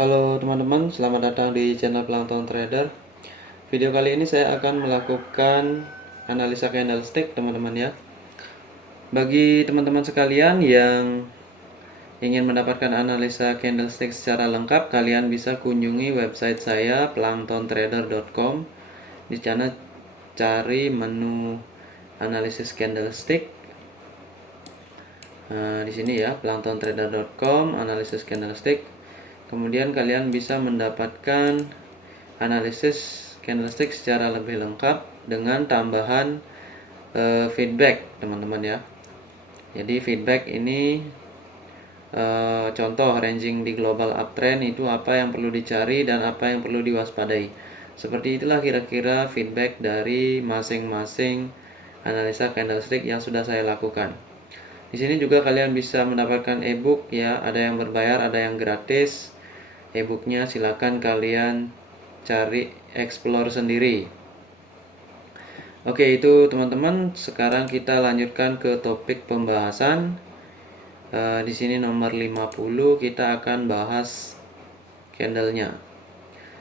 Halo teman-teman, selamat datang di channel Plankton Trader. Video kali ini saya akan melakukan analisa candlestick teman-teman ya. Bagi teman-teman sekalian yang ingin mendapatkan analisa candlestick secara lengkap, kalian bisa kunjungi website saya planktontrader.com. Di sana cari menu analisis candlestick. Nah, di sini ya, planktontrader.com analisis candlestick. Kemudian kalian bisa mendapatkan analisis candlestick secara lebih lengkap dengan tambahan feedback teman-teman ya. Jadi feedback ini contoh ranging di global uptrend itu apa yang perlu dicari dan apa yang perlu diwaspadai. Seperti itulah kira-kira feedback dari masing-masing analisa candlestick yang sudah saya lakukan. Di sini juga kalian bisa mendapatkan ebook ya, ada yang berbayar, ada yang gratis. Ebooknya silakan kalian cari explore sendiri. Oke, itu teman-teman. Sekarang kita lanjutkan ke topik pembahasan. Di sini nomor 50 kita akan bahas candlenya.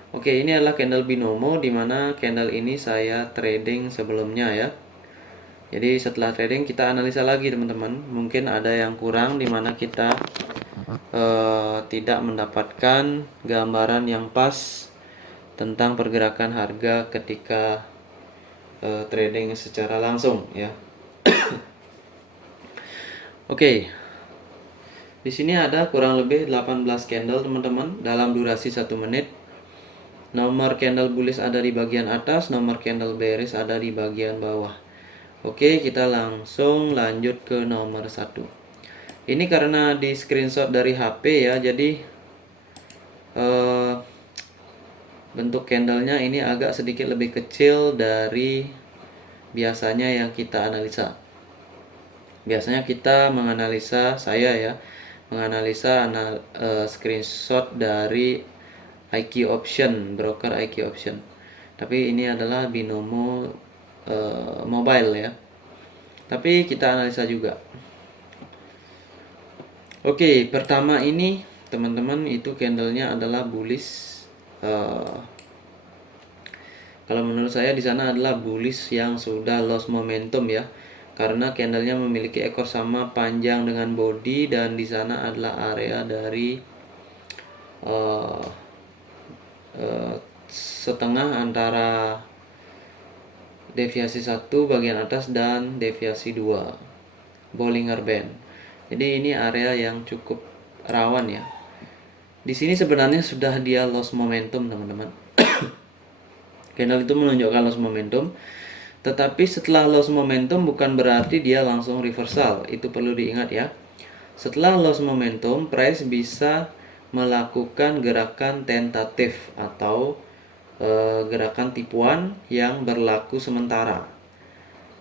Oke, ini adalah candle binomo di mana candle ini saya trading sebelumnya ya. Jadi setelah trading kita analisa lagi teman-teman. Mungkin ada yang kurang di mana kita tidak mendapatkan gambaran yang pas tentang pergerakan harga ketika trading secara langsung ya. Oke. Di sini ada kurang lebih 18 candle teman-teman dalam durasi 1 menit. Nomor candle bullish ada di bagian atas, nomor candle bearish ada di bagian bawah. Oke, kita langsung lanjut ke nomor 1. Ini karena di screenshot dari HP ya, jadi bentuk candlenya ini agak sedikit lebih kecil dari biasanya yang kita analisa. Biasanya kita menganalisa, saya ya, menganalisa screenshot dari IQ Option, broker IQ Option. Tapi ini adalah binomo mobile ya. Tapi kita analisa juga. Oke, pertama ini teman-teman itu candlenya adalah bullish. Kalau menurut saya di sana adalah bullish yang sudah lost momentum ya. Karena candlenya memiliki ekor sama panjang dengan body dan di sana adalah area dari setengah antara deviasi 1 bagian atas dan deviasi 2 Bollinger Band. Jadi ini area yang cukup rawan ya. Di sini sebenarnya sudah dia lost momentum teman-teman. Candle itu menunjukkan loss momentum, tetapi setelah loss momentum bukan berarti dia langsung reversal. Itu perlu diingat ya. Setelah loss momentum, price bisa melakukan gerakan tentatif atau gerakan tipuan yang berlaku sementara.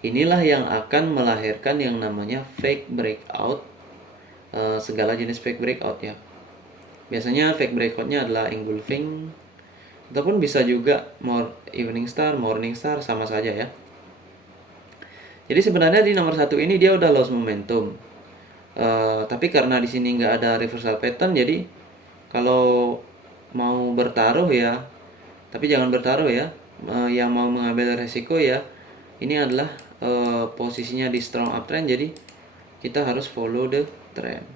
Inilah yang akan melahirkan yang namanya fake breakout, segala jenis fake breakout ya. Biasanya fake breakoutnya adalah engulfing ataupun bisa juga evening star, morning star, sama saja ya. Jadi sebenarnya di nomor 1 ini dia udah lost momentum. Tapi karena di sini nggak ada reversal pattern, jadi kalau mau bertaruh ya, tapi jangan bertaruh ya, yang mau mengambil resiko ya, ini adalah posisinya di strong uptrend, jadi kita harus follow the trend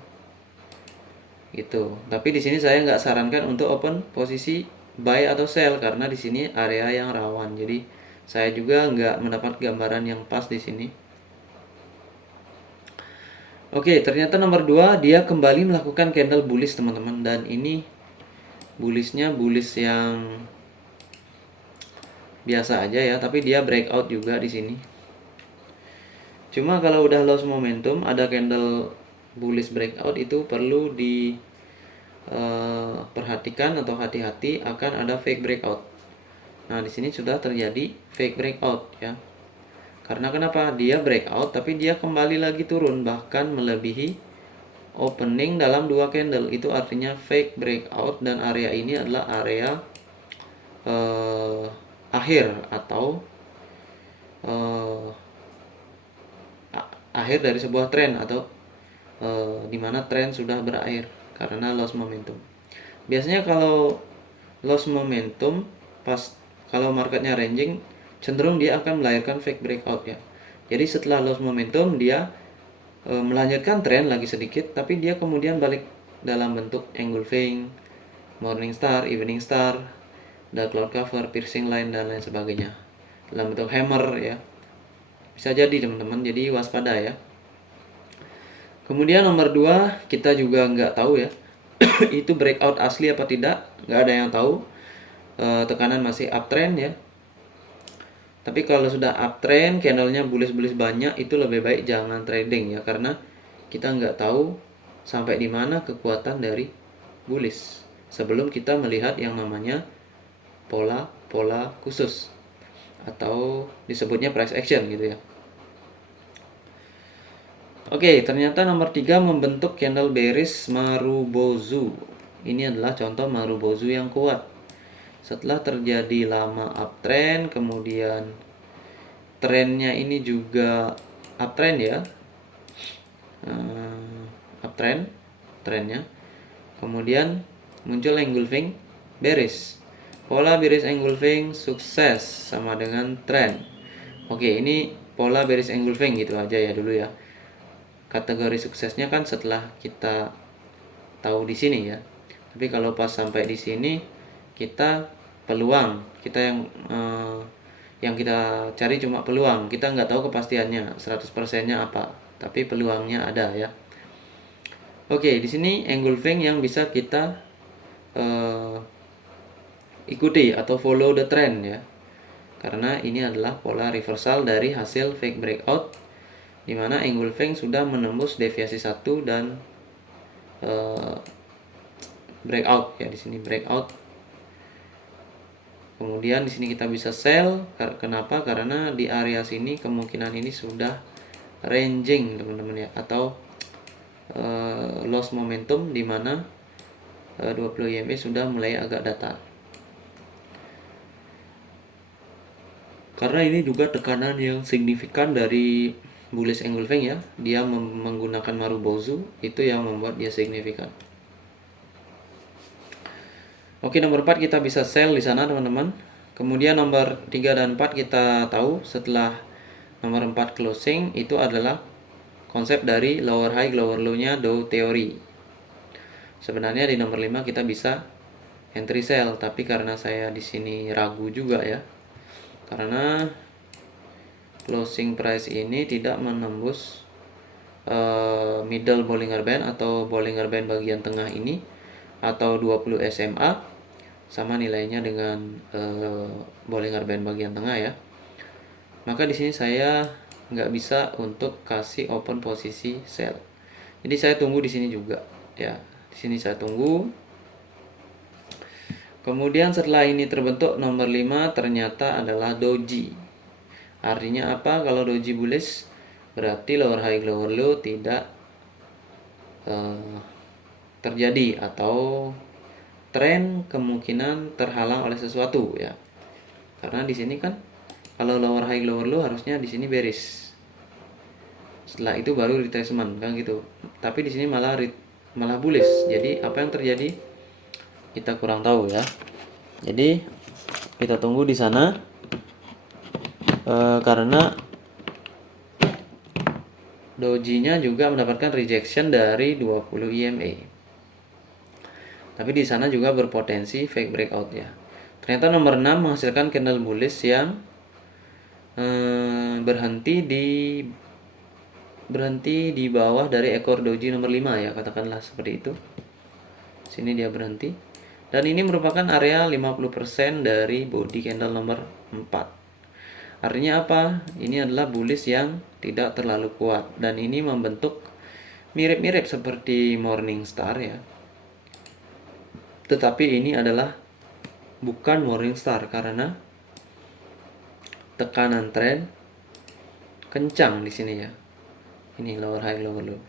gitu. Tapi di sini saya nggak sarankan untuk open posisi buy atau sell karena di sini area yang rawan, jadi saya juga nggak mendapat gambaran yang pas di sini. Oke, ternyata nomor 2 dia kembali melakukan candle bullish teman-teman, dan ini bullishnya bullish yang biasa aja ya, tapi dia breakout juga di sini. Cuma kalau udah lost momentum, ada candle bullish breakout, itu perlu diperhatikan atau hati-hati akan ada fake breakout. Nah, di sini sudah terjadi fake breakout ya. Karena kenapa? Dia breakout tapi dia kembali lagi turun, bahkan melebihi opening dalam 2 candle. Itu artinya fake breakout, dan area ini adalah area akhir atau akhir dari sebuah tren, atau di mana tren sudah berakhir karena loss momentum. Biasanya kalau loss momentum pas kalau marketnya ranging, cenderung dia akan melahirkan fake breakout ya. Jadi setelah loss momentum dia melanjutkan tren lagi sedikit, tapi dia kemudian balik dalam bentuk engulfing, morning star, evening star, dark cloud cover, piercing line dan lain sebagainya. Dalam bentuk hammer ya. Bisa jadi teman-teman, jadi waspada ya. Kemudian nomor 2, kita juga nggak tahu ya itu breakout asli apa tidak, nggak ada yang tahu. Tekanan masih uptrend ya. Tapi kalau sudah uptrend, candlenya bullish banyak, itu lebih baik jangan trading ya, karena kita nggak tahu sampai di mana kekuatan dari bullish sebelum kita melihat yang namanya pola khusus atau disebutnya price action gitu ya. Oke, ternyata nomor 3 membentuk candle bearish Marubozu. Ini adalah contoh Marubozu yang kuat. Setelah terjadi lama uptrend, kemudian trennya ini juga uptrend ya. Uptrend trennya. Kemudian muncul engulfing bearish. Pola bearish engulfing sukses sama dengan trend. Oke, ini pola bearish engulfing gitu aja ya dulu ya. Kategori suksesnya kan setelah kita tahu di sini ya. Tapi kalau pas sampai di sini kita peluang, kita yang kita cari cuma peluang. Kita nggak tahu kepastiannya 100%-nya apa, tapi peluangnya ada ya. Oke, di sini engulfing yang bisa kita ikuti atau follow the trend ya. Karena ini adalah pola reversal dari hasil fake breakout di mana engulfing sudah menembus deviasi 1 dan breakout ya, di sini breakout. Kemudian di sini kita bisa sell. Kenapa? Karena di area sini kemungkinan ini sudah ranging teman-teman ya, atau loss momentum di mana 20 EMA sudah mulai agak datar. Karena ini juga tekanan yang signifikan dari bullish engulfing ya, dia menggunakan Marubozu, itu yang membuat dia signifikan. Oke, nomor 4 kita bisa sell di sana teman-teman. Kemudian nomor 3 dan 4 kita tahu setelah nomor 4 closing itu adalah konsep dari lower high lower low-nya Dow Theory. Sebenarnya di nomor 5 kita bisa entry sell, tapi karena saya di sini ragu juga ya. Karena closing price ini tidak menembus middle Bollinger Band atau Bollinger Band bagian tengah ini atau 20 SMA sama nilainya dengan Bollinger Band bagian tengah ya. Maka di sini saya nggak bisa untuk kasih open posisi sell. Jadi saya tunggu di sini juga ya. Di sini saya tunggu. Kemudian setelah ini terbentuk nomor 5 ternyata adalah doji. Artinya apa? Kalau doji bullish berarti lower high lower low tidak terjadi atau tren kemungkinan terhalang oleh sesuatu ya. Karena di sini kan kalau lower high lower low harusnya di sini bearish. Setelah itu baru retracement kan gitu. Tapi di sini malah bullish. Jadi apa yang terjadi? Kita kurang tahu ya. Jadi kita tunggu di sana. Karena doji-nya juga mendapatkan rejection dari 20 EMA. Tapi di sana juga berpotensi fake breakout ya. Ternyata nomor 6 menghasilkan candle bullish yang berhenti di bawah dari ekor doji nomor 5 ya, katakanlah seperti itu. Sini dia berhenti. Dan ini merupakan area 50% dari body candle nomor 4. Artinya apa? Ini adalah bullish yang tidak terlalu kuat dan ini membentuk mirip-mirip seperti Morningstar ya. Tetapi ini adalah bukan Morningstar karena tekanan tren kencang di sini ya. Ini lower high lower low.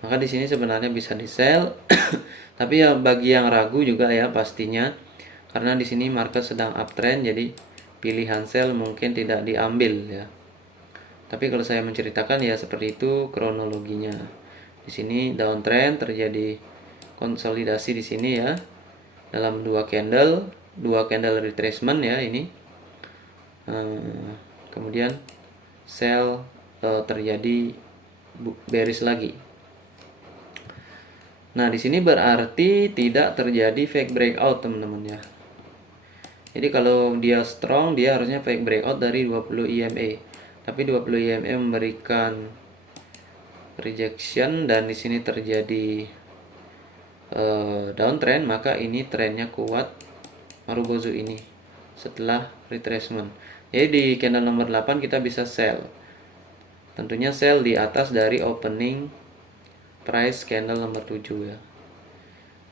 Maka di sini sebenarnya bisa di sell. Tapi ya bagi yang ragu juga ya pastinya, karena di sini market sedang uptrend jadi pilihan sell mungkin tidak diambil ya. Tapi kalau saya menceritakan ya seperti itu kronologinya. Di sini downtrend terjadi konsolidasi di sini ya. dalam dua candle retracement ya ini. Kemudian sell terjadi bearish lagi. Nah, di sini berarti tidak terjadi fake breakout, teman-teman ya. Jadi kalau dia strong, dia harusnya fake breakout dari 20 EMA. Tapi 20 EMA memberikan rejection dan di sini terjadi downtrend, maka ini trennya kuat Marubozu ini setelah retracement. Jadi di candle nomor 8 kita bisa sell. Tentunya sell di atas dari opening price candle nomor 7 ya.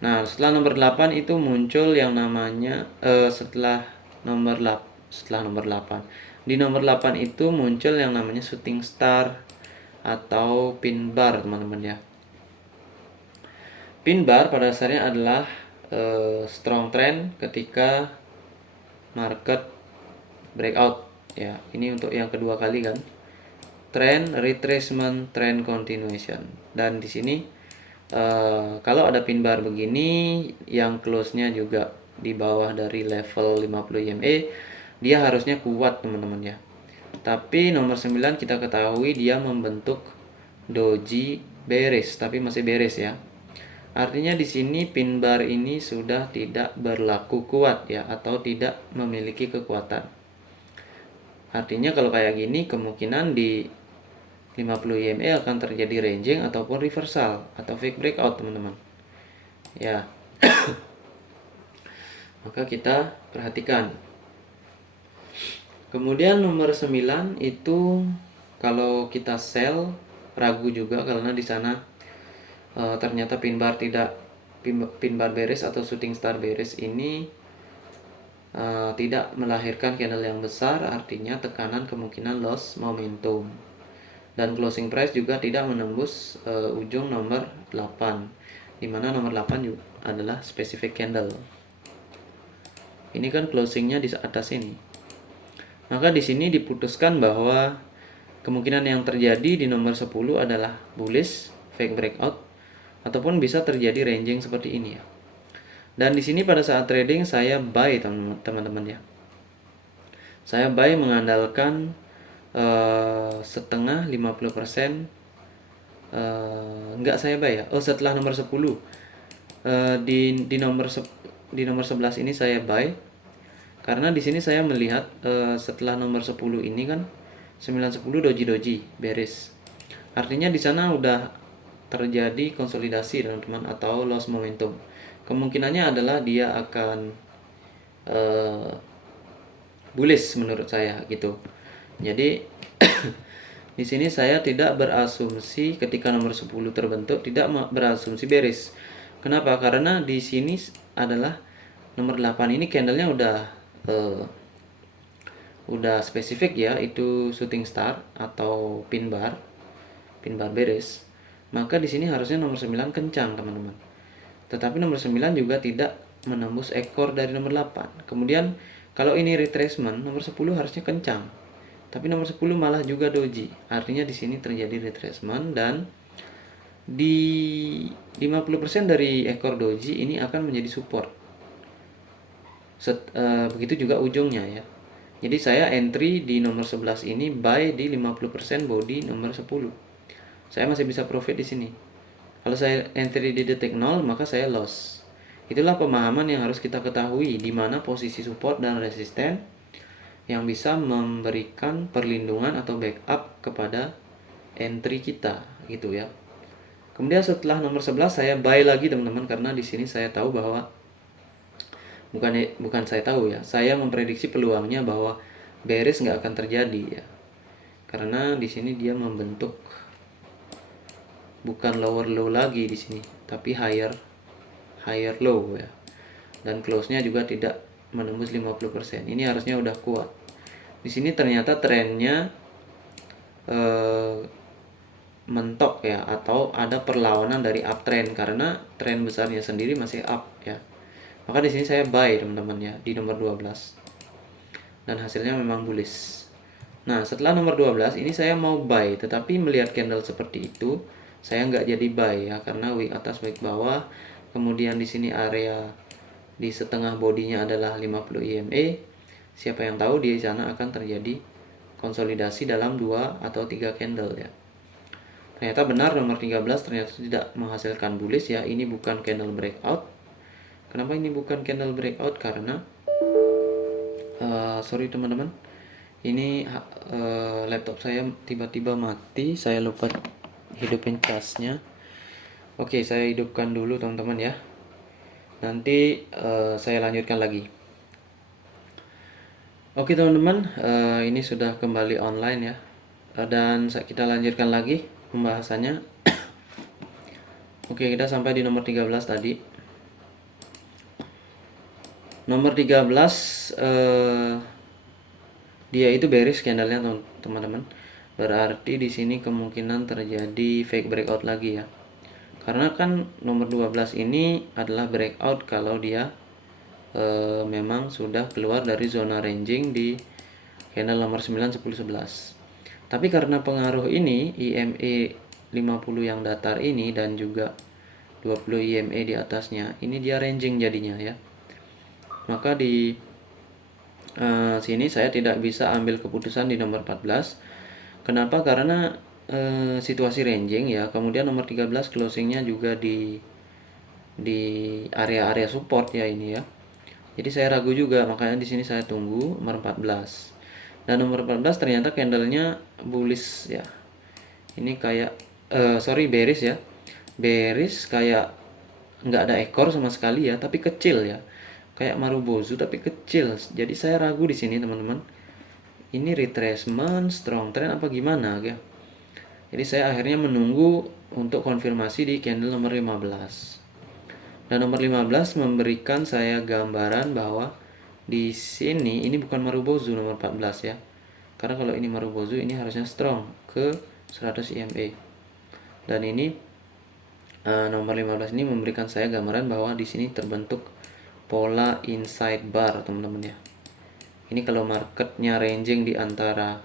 Nah, setelah nomor 8 itu muncul yang namanya setelah nomor 8. Di nomor 8 itu muncul yang namanya shooting star atau pin bar, teman-teman ya. Pin bar pada dasarnya adalah strong trend ketika market breakout ya. Ini untuk yang kedua kali kan. Trend retracement, trend continuation. Dan di sini kalau ada pin bar begini yang close-nya juga di bawah dari level 50 EMA, dia harusnya kuat, teman-teman ya. Tapi nomor 9 kita ketahui dia membentuk doji bearish, tapi masih bearish ya. Artinya di sini pin bar ini sudah tidak berlaku kuat ya, atau tidak memiliki kekuatan. Artinya kalau kayak gini kemungkinan di 50 EMA akan terjadi ranging ataupun reversal atau fake breakout, teman-teman. Ya. Maka kita perhatikan. Kemudian nomor 9 itu kalau kita sell ragu juga karena di sana ternyata pin bar bearish atau shooting star bearish ini tidak melahirkan candle yang besar, artinya tekanan kemungkinan loss momentum. Dan closing price juga tidak menembus ujung nomor 8, dimana nomor 8 juga adalah specific candle. Ini kan closingnya di atas ini. Maka di sini diputuskan bahwa kemungkinan yang terjadi di nomor 10 adalah bullish, fake breakout, ataupun bisa terjadi ranging seperti ini ya. Dan di sini pada saat trading saya buy, teman-teman ya. Saya buy mengandalkan setengah 50%, enggak saya buy ya. Setelah nomor 10 di nomor 11 ini saya buy karena di sini saya melihat setelah nomor 10 ini kan 910 doji bearish. Artinya di sana udah terjadi konsolidasi, teman-teman, atau loss momentum. Kemungkinannya adalah dia akan bullish menurut saya gitu. Jadi di sini saya tidak berasumsi ketika nomor 10 terbentuk, tidak berasumsi bearish. Kenapa? Karena di sini adalah nomor 8 ini candlenya udah spesifik ya, itu shooting star atau pin bar bearish. Maka di sini harusnya nomor 9 kencang, teman-teman. Tetapi nomor 9 juga tidak menembus ekor dari nomor 8. Kemudian kalau ini retracement, nomor 10 harusnya kencang. Tapi nomor 10 malah juga doji. Artinya di sini terjadi retracement dan di 50% dari ekor doji ini akan menjadi support. Begitu juga ujungnya ya. Jadi saya entry di nomor 11 ini buy di 50% body nomor 10. Saya masih bisa profit di sini. Kalau saya entry di detik 0 maka saya loss. Itulah pemahaman yang harus kita ketahui di mana posisi support dan resisten yang bisa memberikan perlindungan atau backup kepada entry kita gitu ya. Kemudian setelah nomor 11 saya buy lagi, teman-teman, karena di sini saya tahu bahwa bukan saya tahu ya, saya memprediksi peluangnya bahwa bearish nggak akan terjadi ya. Karena di sini dia membentuk bukan lower low lagi di sini, tapi higher low ya. Dan close-nya juga tidak menembus 50%. Ini harusnya udah kuat. Di sini ternyata trennya mentok ya, atau ada perlawanan dari uptrend karena tren besarnya sendiri masih up ya. Maka di sini saya buy, teman-teman ya, di nomor 12. Dan hasilnya memang bullish. Nah, setelah nomor 12 ini saya mau buy, tetapi melihat candle seperti itu saya nggak jadi buy ya, karena wick atas wick bawah. Kemudian di sini area di setengah bodinya adalah 50 EMA, siapa yang tahu di sana akan terjadi konsolidasi dalam 2 atau 3 candle ya. Ternyata benar nomor 13 ternyata tidak menghasilkan bullish ya. Ini bukan candle breakout. Kenapa ini bukan candle breakout? Karena sorry teman-teman, ini laptop saya tiba-tiba mati, saya lupa hidupin casnya. Oke, saya hidupkan dulu teman-teman ya. Nanti saya lanjutkan lagi. Oke teman-teman, ini sudah kembali online ya. Dan kita lanjutkan lagi pembahasannya. Oke, kita sampai di nomor 13 tadi. Nomor 13 dia itu bearish candlenya teman-teman. Berarti di sini kemungkinan terjadi fake breakout lagi ya. Karena kan nomor 12 ini adalah breakout kalau dia memang sudah keluar dari zona ranging di candle nomor 9, 10, 11. Tapi karena pengaruh ini EMA 50 yang datar ini dan juga 20 EMA di atasnya, ini dia ranging jadinya ya. Maka di sini saya tidak bisa ambil keputusan di nomor 14. Kenapa? Karena situasi ranging ya. Kemudian nomor 13 closingnya juga di area-area support ya ini ya. Jadi saya ragu juga, makanya di sini saya tunggu nomor 14. Dan nomor 14 ternyata candlenya bullish ya. Ini kayak bearish ya. Bearish kayak nggak ada ekor sama sekali ya, tapi kecil ya. Kayak Marubozu tapi kecil. Jadi saya ragu di sini teman-teman. Ini retracement, strong trend apa gimana ya? Jadi saya akhirnya menunggu untuk konfirmasi di candle nomor 15. Dan nomor 15 memberikan saya gambaran bahwa di sini ini bukan Marubozu nomor 14 ya. Karena kalau ini Marubozu ini harusnya strong ke 100 EMA. Dan ini nomor 15 ini memberikan saya gambaran bahwa di sini terbentuk pola inside bar teman-teman ya. Ini kalau marketnya ranging di antara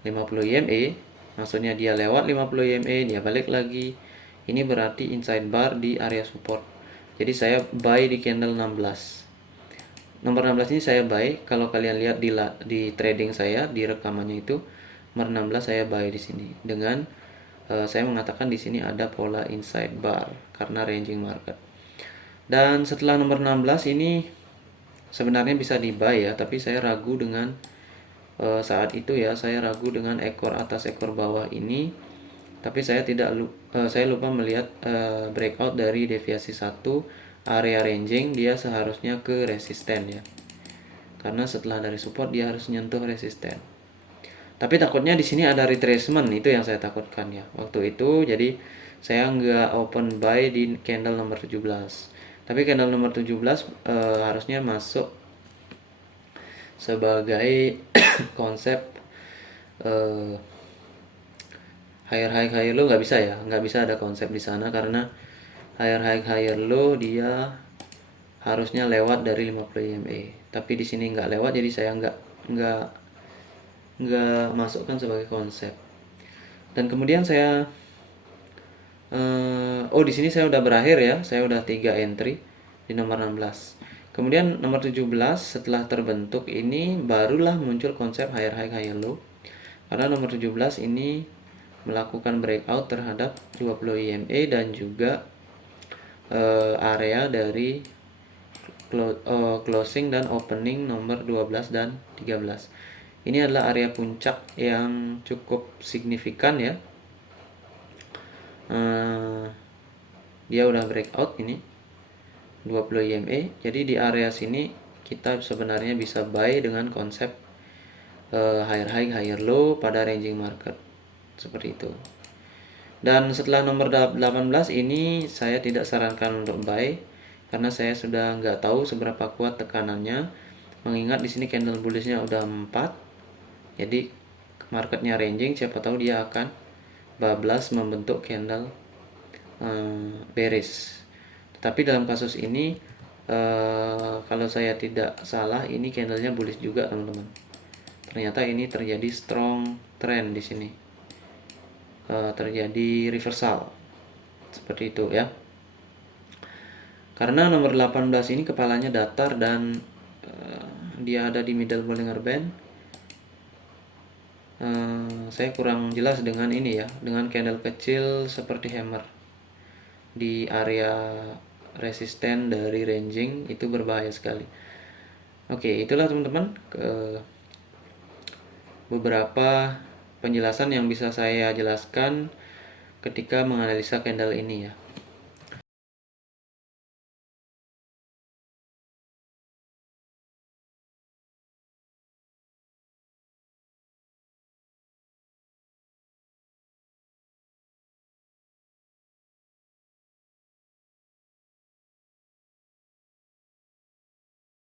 50 EMA, maksudnya dia lewat 50 EMA, dia balik lagi. Ini berarti inside bar di area support. Jadi saya buy di candle 16. Nomor 16 ini saya buy. Kalau kalian lihat di trading saya di rekamannya itu nomor 16 saya buy di sini dengan saya mengatakan di sini ada pola inside bar karena ranging market. Dan setelah nomor 16 ini sebenarnya bisa di buy ya, tapi saya ragu dengan saat itu ya, saya ragu dengan ekor atas ekor bawah ini. Tapi saya saya lupa melihat breakout dari deviasi 1 area ranging, dia seharusnya ke resisten ya. Karena setelah dari support dia harus nyentuh resisten. Tapi takutnya di sini ada retracement, itu yang saya takutkan ya. Waktu itu jadi saya nggak open buy di candle nomor 17. Tapi candle nomor 17 harusnya masuk sebagai konsep higher high higher low. Nggak bisa ya, nggak bisa ada konsep di sana karena higher high higher low dia harusnya lewat dari 50 EMA. Tapi di sini nggak lewat, jadi saya nggak masukkan sebagai konsep. Dan kemudian saya di sini saya udah berakhir ya, saya udah 3 entry di nomor 16. Kemudian nomor 17 setelah terbentuk ini barulah muncul konsep higher high higher low. Karena nomor 17 ini melakukan breakout terhadap 20 EMA dan juga area dari closing dan opening nomor 12 dan 13. Ini adalah area puncak yang cukup signifikan ya. Dia udah breakout ini 20 EMA. Jadi di area sini kita sebenarnya bisa buy dengan konsep higher high higher low pada ranging market seperti itu. Dan setelah nomor 18 ini saya tidak sarankan untuk buy karena saya sudah nggak tahu seberapa kuat tekanannya, mengingat di sini candle bullishnya udah 4. Jadi marketnya ranging, siapa tahu dia akan bablas membentuk candle bearish. Tetapi dalam kasus ini kalau saya tidak salah ini candlenya bullish juga teman-teman. Ternyata ini terjadi strong trend di sini. Terjadi reversal seperti itu ya. Karena nomor 18 ini kepalanya datar dan dia ada di middle Bollinger Band. Saya kurang jelas dengan ini ya, dengan candle kecil seperti hammer di area resisten dari ranging, itu berbahaya sekali. Oke, itulah teman-teman beberapa penjelasan yang bisa saya jelaskan ketika menganalisa candle ini ya.